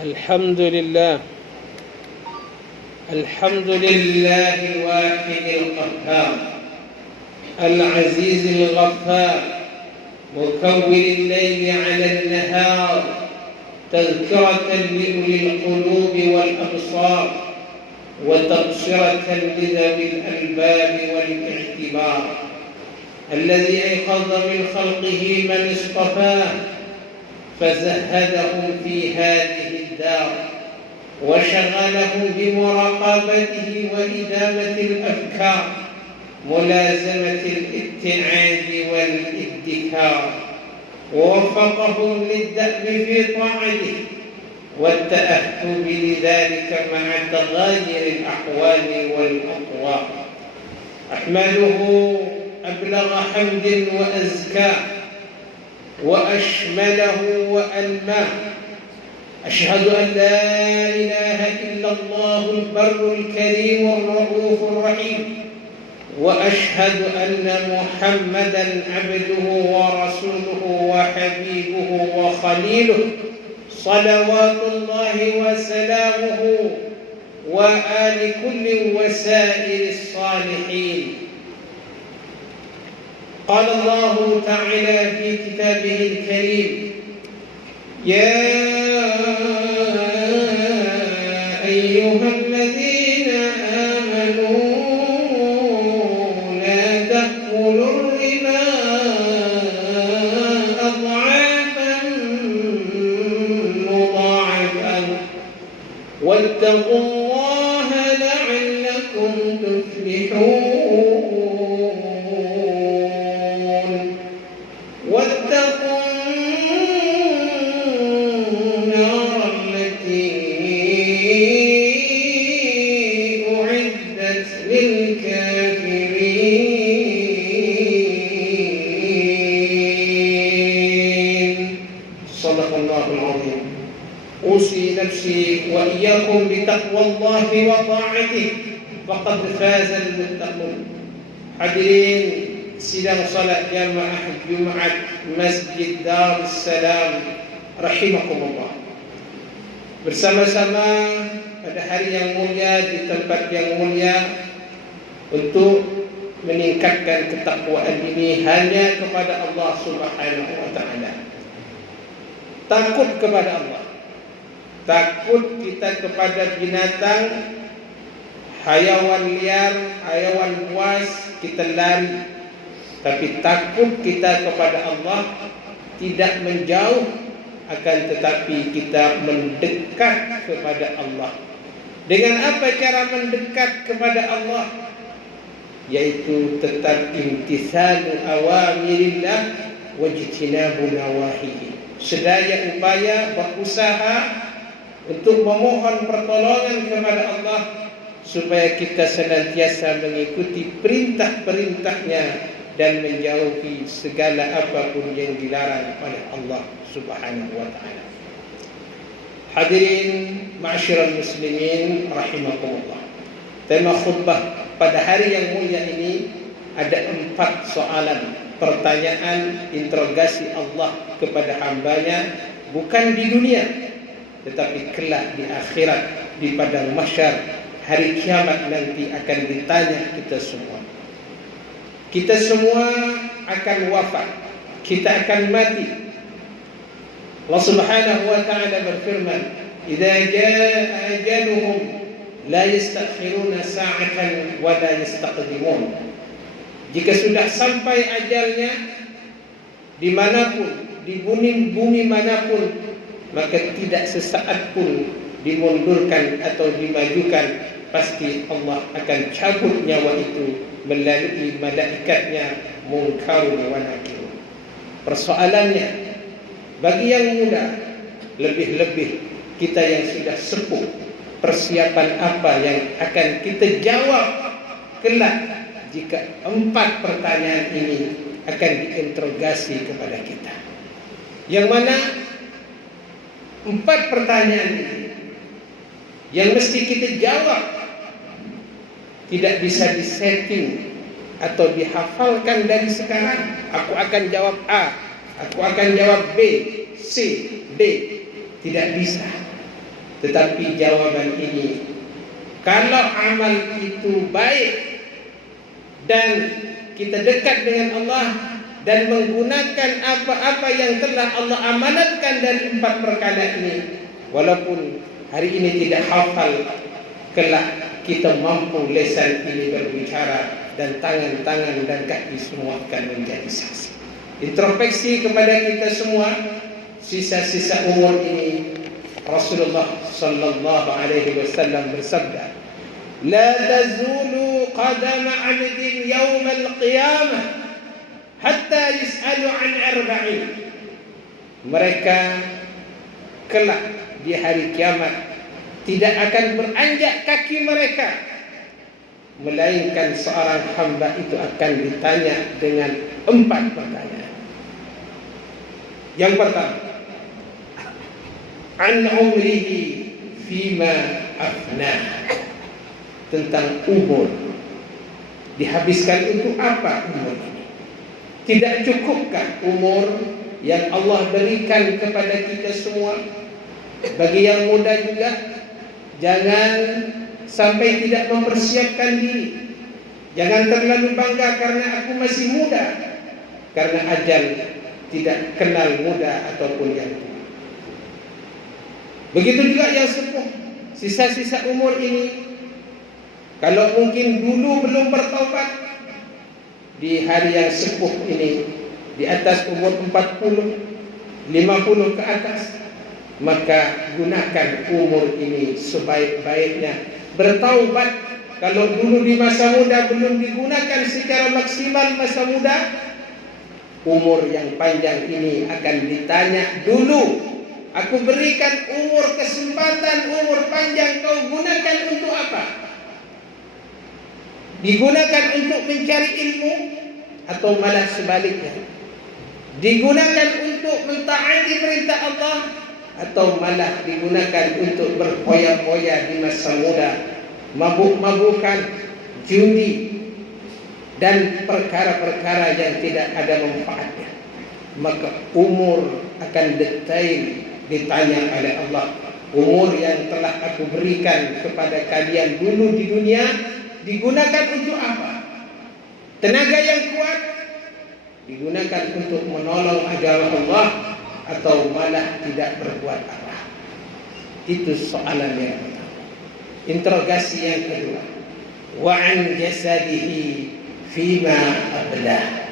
الحمد لله الواحد القهار العزيز الغفار مكور الليل على النهار تذكرة لأولي القلوب والأبصار وتبصرة لذوي الألباب والاعتبار الذي أيقظ من خلقه من اصطفاه فزهدهم في هذه الدار وشغلهم بمراقبته وإدامة الأفكار ملازمة الابتعاد والادكار ووفقهم للدأب في طاعته والتأهب لذلك مع تغاير الأحوال والأطوار. أحمده أبلغ حمد وأزكاه وأشمله وأنماه. أشهد أن لا إله إلا الله البر الكريم الرؤوف الرحيم، وأشهد أن محمدا عبده ورسوله وحبيبه وخليله صلوات الله وسلامه وآل كل وسائر الصالحين. قال الله تعالى في كتابه الكريم: يا أيها الذين آمنوا لا تأكلوا الربا أضعافا مضاعفة واتقوا الله لعلكم تفلحون. أوصي نفسي وإياكم بتقوى الله وطاعته فقد فاز المتقون. Hadirin sidang salat jamaah Jumaat Masjid Darussalam rahimakumullah. Bersama-sama pada hari yang mulia di tempat yang mulia untuk meningkatkan ketakwaan ini hanya kepada Allah Subhanahu wa taala. Takut kepada Allah. Takut kita kepada binatang, hayawan liar, hayawan buas, kita lari. Tapi takut kita kepada Allah, tidak menjauh, akan tetapi kita mendekat kepada Allah. Dengan apa cara mendekat kepada Allah? Yaitu tetap imtithalu awamirillah wajtinabu nawahihi. Sedaya upaya berusaha untuk memohon pertolongan kepada Allah supaya kita senantiasa mengikuti perintah-perintahnya dan menjauhi segala apapun yang dilarang oleh Allah Subhanahu wa taala. Hadirin ma'asyiral muslimin rahimakumullah. Tema khutbah pada hari yang mulia ini ada 4 soalan, pertanyaan, interogasi Allah kepada hambanya, bukan di dunia tetapi kelak di akhirat, di padang mahsyar, hari kiamat nanti akan ditanya kita semua. Kita semua akan wafat, kita akan mati. Allah Subhanahu wa taala berfirman: "Idza jaa ajaluhum la yastakhiruna sa'atan wa la yastaqdimun." Jika sudah sampai ajalnya, dimanapun, di bumi manapun, maka tidak sesaat pun dimundurkan atau dimajukan. Pasti Allah akan cabut nyawa itu melalui malaikatnya Munkarun wa Nakir. Persoalannya, bagi yang muda, lebih-lebih kita yang sudah sepuh, persiapan apa yang akan kita jawab kelak jika 4 pertanyaan ini akan diinterogasi kepada kita? Yang mana 4 pertanyaan ini yang mesti kita jawab tidak bisa disetting atau dihafalkan dari sekarang. Aku akan jawab A, aku akan jawab B, C, D. Tidak bisa. Tetapi jawaban ini, kalau amal itu baik dan kita dekat dengan Allah dan menggunakan apa-apa yang telah Allah amanatkan dari 4 perkara ini, walaupun hari ini tidak hafal, kelak kita mampu lisan ini berbicara dan tangan-tangan dan kaki semua akan menjadi saksi. Introspeksi kepada kita semua. Sisa-sisa umur ini Rasulullah sallallahu alaihi wasallam bersabda, "La tazulu qadama 'abdin yawm al-qiyamah hatta yus'alu 'an arba'in." Mereka kelak di hari kiamat tidak akan beranjak kaki mereka, melainkan seorang hamba itu akan ditanya dengan 4 pertanyaan. Yang pertama, an umrihi fima afna, tentang umur, dihabiskan untuk apa umur ini? Tidak cukupkah umur yang Allah berikan kepada kita semua? Bagi yang muda juga, jangan sampai tidak mempersiapkan diri. Jangan terlalu bangga karena aku masih muda, karena ajal tidak kenal muda ataupun yang tua. Begitu juga yang sepuh, sisa-sisa umur ini, kalau mungkin dulu belum bertaubat, di hari yang sepuh ini, di atas umur 40, 50 ke atas, maka gunakan umur ini sebaik-baiknya bertaubat. Kalau dulu di masa muda belum digunakan secara maksimal masa muda, umur yang panjang ini akan ditanya dulu. Aku berikan umur kesempatan, umur panjang, kau gunakan untuk apa? Digunakan untuk mencari ilmu atau malah sebaliknya? Digunakan untuk mentaati perintah Allah atau malah digunakan untuk berpoya-poya di masa muda, mabuk-mabukan, judi, dan perkara-perkara yang tidak ada manfaatnya? Maka umur akan detail ditanya oleh Allah. Umur yang telah aku berikan kepada kalian dulu di dunia digunakan untuk apa? Tenaga yang kuat digunakan untuk menolong agama Allah atau malah tidak berbuat apa? Itu soalan yang pertama. Interogasi yang kedua, wa an jasadihi fima ablah.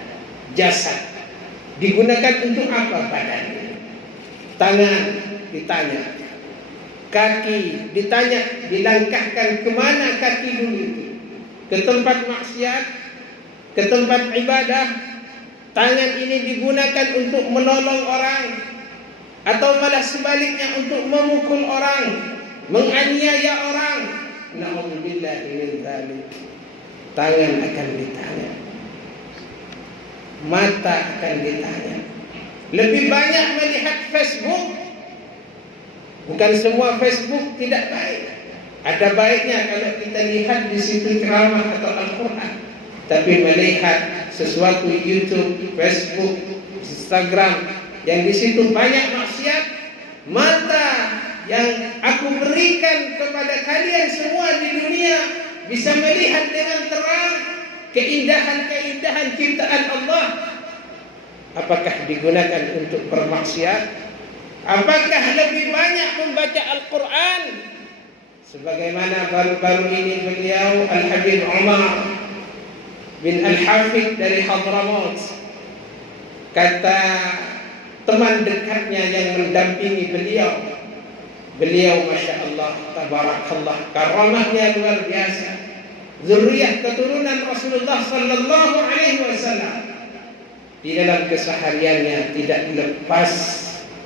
Jasad digunakan untuk apa badan ini? Tangan ditanya, kaki ditanya, dilangkahkan kemana kaki dulu itu? Ke tempat maksiat, ke tempat ibadah. Tangan ini digunakan untuk menolong orang atau malah sebaliknya untuk memukul orang, menganiaya orang. Na'udzubillah min dzalik. Tangan akan ditanya, mata akan ditanya. Lebih banyak melihat Facebook. Bukan semua Facebook tidak baik. Ada baiknya kalau kita lihat di situ ceramah atau Al-Quran. Tapi melihat sesuatu YouTube, Facebook, Instagram yang di situ banyak maksiat, mata yang aku berikan kepada kalian semua di dunia bisa melihat dengan terang keindahan-keindahan ciptaan Allah. Apakah digunakan untuk bermaksiat? Apakah lebih banyak membaca Al-Quran? Sebagaimana baru-baru ini beliau Al-Habib Umar bin Al-Hafidh dari Hadramaut, kata teman dekatnya yang mendampingi beliau, Masya Allah, tabarakallah, karamahnya luar biasa, zuriyah keturunan Rasulullah sallallahu alaihi wasallam. Di dalam kesehariannya tidak lepas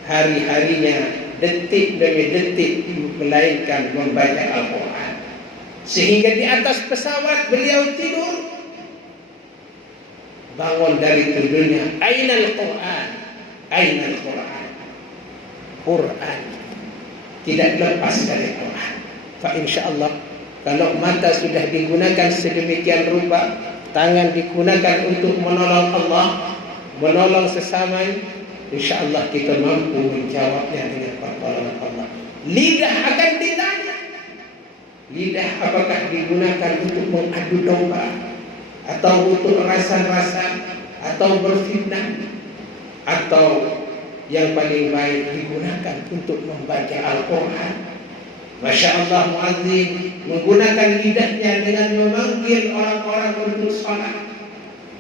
hari-harinya, detik demi detik, melainkan membaca Al-Quran. Sehingga di atas pesawat beliau tidur, bangun dari tidurnya, Ainal Quran, Ainal Quran. Quran tidak lepas dari Quran. Fa insyaallah, kalau mata sudah digunakan sedemikian rupa, tangan digunakan untuk menolong Allah, menolong sesama, insyaallah kita mampu menjawabnya dengan pertolongan Allah. Lidah akan ditanya. Lidah apakah digunakan untuk mengadu domba, atau untuk rasa-rasa, atau berfitnah, atau yang paling baik digunakan untuk membaca Al-Quran. Masya Allah, muazzin menggunakan lidahnya dengan memanggil orang-orang untuk salat.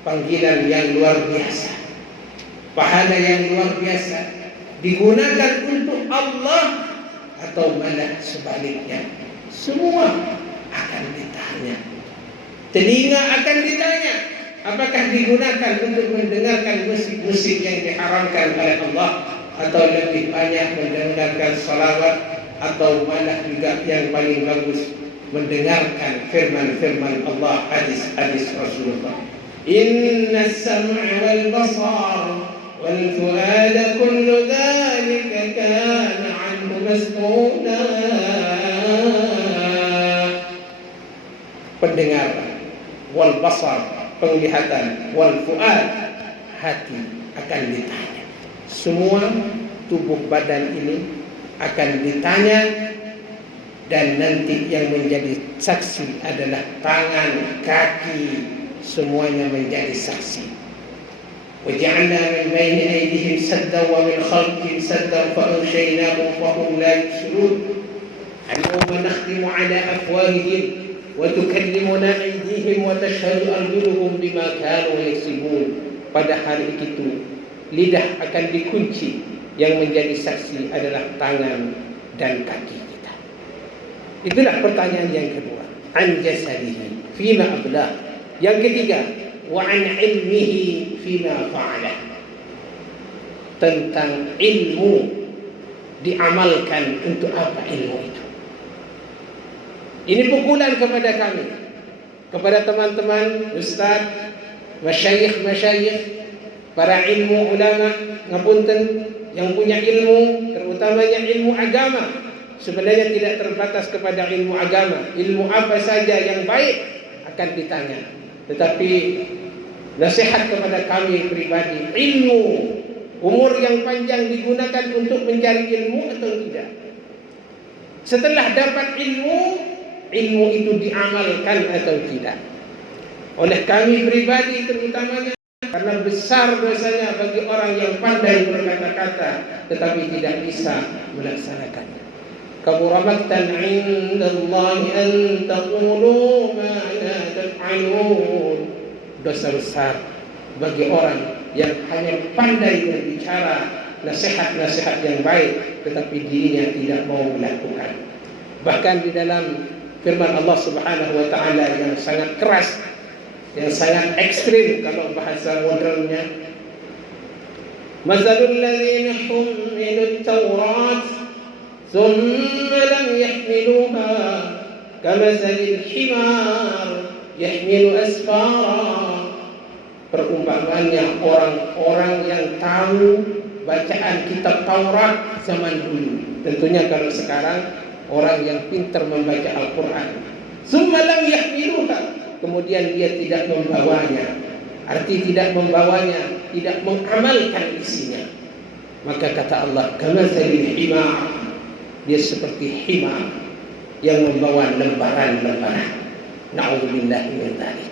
Panggilan yang luar biasa, pahala yang luar biasa, digunakan untuk Allah atau malah sebaliknya. Semua akan ditanya. Telinga akan ditanya, apakah digunakan untuk mendengarkan musik-musik yang diharamkan oleh Allah, atau lebih banyak mendengarkan salawat, atau malah juga yang paling bagus mendengarkan firman-firman Allah, hadis-hadis Rasulullah. Inna as-sam'a wal basar wal fu'ada kullu dhalika kana 'anhu mas'ula. Pendengaran, wal basar penglihatan, wal fu'ad hati akan ditanya. Semua tubuh badan ini akan ditanya, dan nanti yang menjadi saksi adalah tangan, kaki, semuanya menjadi saksi. وَجَعَلْنَا مِنْ بَيْنِ أَيْدِيهِمْ سَدًّا وَمِنْ خَلْفِهِمْ سَدًّا فَأَغْشَيْنَاهُمْ فَهُمْ لَا يُبْصِرُونَ الْيَوْمَ نَخْتِمُ عَلَى أَفْوَاهِهِمْ وَتُكَلِّمُنَا أَيْدِيهِمْ وَتَشْهَدُ أَرْجُلُهُمْ بِمَا كَانُوا يَكْسِبُونَ. Pada hari itu lidah akan dikunci, yang menjadi saksi adalah tangan dan kaki kita. Itulah pertanyaan yang kedua. An jasadihi fima ablah. Yang ketiga, wa an ilmihi fima fa'alah. Tentang ilmu, diamalkan untuk apa ilmu itu. Ini pukulan kepada kami, kepada teman-teman ustaz, masyayikh, para ilmu ulama, ngapunten, yang punya ilmu, terutamanya ilmu agama. Sebenarnya tidak terbatas kepada ilmu agama, ilmu apa saja yang baik akan ditanya. Tetapi nasihat kepada kami pribadi, ilmu, umur yang panjang digunakan untuk mencari ilmu atau tidak? Setelah dapat ilmu, ilmu itu diamalkan atau tidak? Oleh kami pribadi terutamanya, karena besar dosanya bagi orang yang pandai berkata-kata tetapi tidak bisa melaksanakannya. Kabura maqtan 'indallahi an taqulu ma la taf'alun. Dosa besar bagi orang yang hanya pandai berbicara nasihat-nasihat yang baik tetapi dirinya tidak mau melakukan. Bahkan di dalam firman Allah Subhanahu wa taala yang sangat keras, yang sangat ekstrim kalau bahasa modernnya, mazalul ladzina humilut taurat thumma lam yahmiluha kamazalil himar yahmilu asfara. Perumpamaannya orang-orang yang tahu bacaan kitab Taurat zaman dulu. Tentunya kalau sekarang orang yang pintar membaca Al-Quran, thumma lam yahmiluha, kemudian dia tidak membawanya, arti tidak membawanya, tidak mengamalkan isinya, maka kata Allah, kamazalil himar, dia seperti himar yang membawa lembaran-lembaran. Na'udzubillah min dzalik.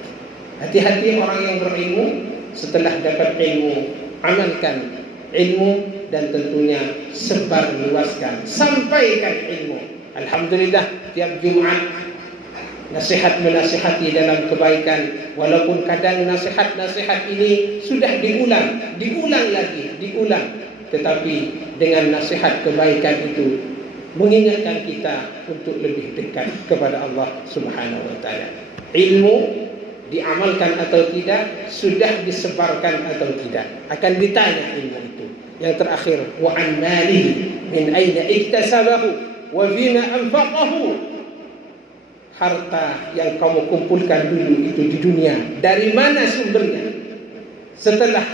Hati-hati orang yang berilmu, setelah dapat ilmu, amalkan ilmu, dan tentunya sebar luaskan, sampaikan ilmu. Alhamdulillah, tiap Jumat nasihat menasihati dalam kebaikan, walaupun kadang nasihat-nasihat ini sudah diulang lagi, tetapi dengan nasihat kebaikan itu mengingatkan kita untuk lebih dekat kepada Allah Subhanahu wa taala. Ilmu diamalkan atau tidak, sudah disebarkan atau tidak, akan ditanya ilmu itu. Yang terakhir, wa an malihi min aina iktasabahu wa fima anfaqahu. Harta yang kamu kumpulkan dulu itu di dunia, dari mana sumbernya? Setelah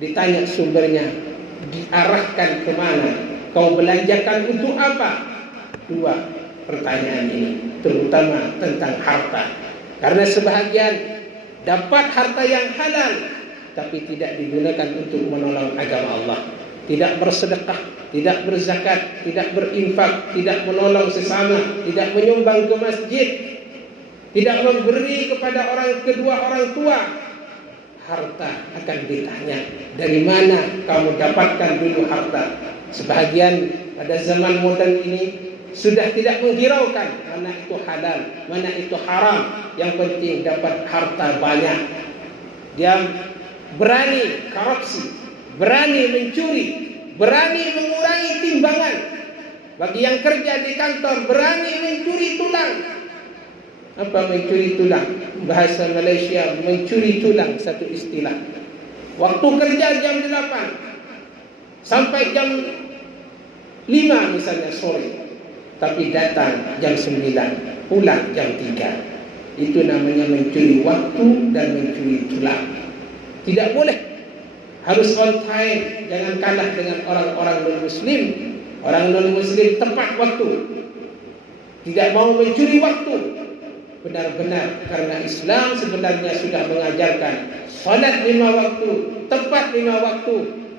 ditanya sumbernya, diarahkan kemana? Kau belanjakan untuk apa? Dua pertanyaan ini, terutama tentang harta. Karena sebahagian dapat harta yang halal, tapi tidak digunakan untuk menolong agama Allah. tidak bersedekah, tidak berzakat, tidak berinfak, tidak menolong sesama, tidak menyumbang ke masjid, tidak memberi kepada kedua orang tua, harta akan ditanya, dari mana kamu dapatkan dulu harta? Sebahagian pada zaman moden ini sudah tidak menghiraukan mana itu halal, mana itu haram. Yang penting dapat harta banyak. Dia berani korupsi, berani mencuri, berani mengurangi timbangan. Bagi yang kerja di kantor, berani mencuri tulang. Apa mencuri tulang? Bahasa Malaysia, mencuri tulang, satu istilah. Waktu kerja jam 8 sampai jam 5 misalnya sore, tapi datang jam 9, pulang jam 3. Itu namanya mencuri waktu dan mencuri tulang. Tidak boleh. Harus on time. Jangan kalah dengan orang-orang non-muslim. Orang non-muslim tepat waktu, tidak mau mencuri waktu. Benar-benar karena Islam sebenarnya sudah mengajarkan salat 5 waktu, tepat 5 waktu,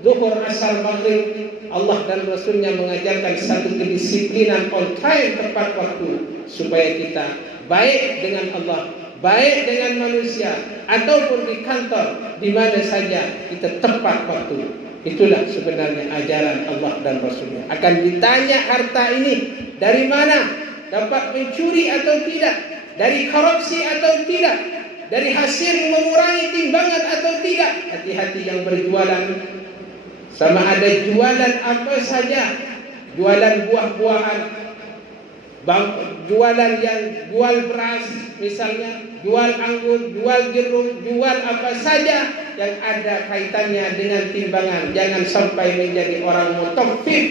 zuhur, asar, maghrib. Allah dan Rasulnya mengajarkan satu kedisiplinan on time, tepat waktu, supaya kita baik dengan Allah, baik dengan manusia, ataupun di kantor, di mana saja kita tepat waktu. Itulah sebenarnya ajaran Allah dan Rasulnya. Akan ditanya harta ini dari mana, dapat mencuri atau tidak, dari korupsi atau tidak, dari hasil mengurangi timbangan atau tidak. Hati-hati yang berjualan, sama ada jualan apa saja, jualan buah-buahan, jualan yang jual beras misalnya, jual anggur, jual jeruk, jual apa saja yang ada kaitannya dengan timbangan. Jangan sampai menjadi orang mutaffif.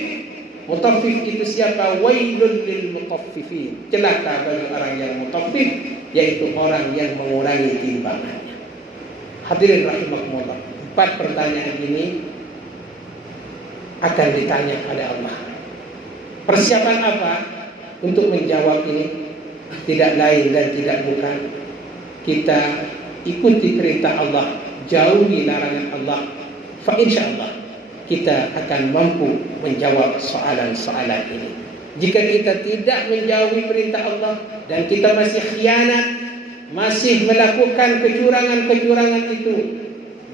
Mutaffif itu siapa? Wailul lil mutaffifin. Celaka bagi orang yang mutaffif, yaitu orang yang mengurangi timbangannya. Hadirin rahimakumullah. 4 pertanyaan ini akan ditanya pada Allah. Persiapan apa untuk menjawab ini? Tidak lain dan tidak bukan, kita ikuti perintah Allah, jauhi larangan Allah. Fa insyaallah kita akan mampu menjawab soalan-soalan ini. Jika kita tidak menjauhi perintah Allah dan kita masih khianat, masih melakukan kecurangan-kecurangan itu,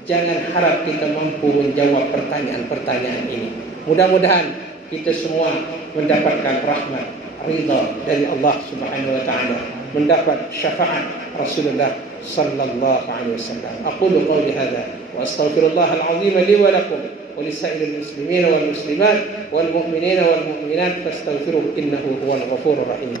jangan harap kita mampu menjawab pertanyaan-pertanyaan ini. Mudah-mudahan kita semua mendapatkan rahmat, ridha dari Allah Subhanahu wa taala, mendapat syafaat Rasulullah sallallahu alaihi wasallam. Aqulu qawli hadza wa astaghfirullah al-azim li wa lakum wa li sa'iril muslimin wal muslimat wal mu'minina wal mu'minat fastaghfiruhu innahu huwal ghafurur rahim.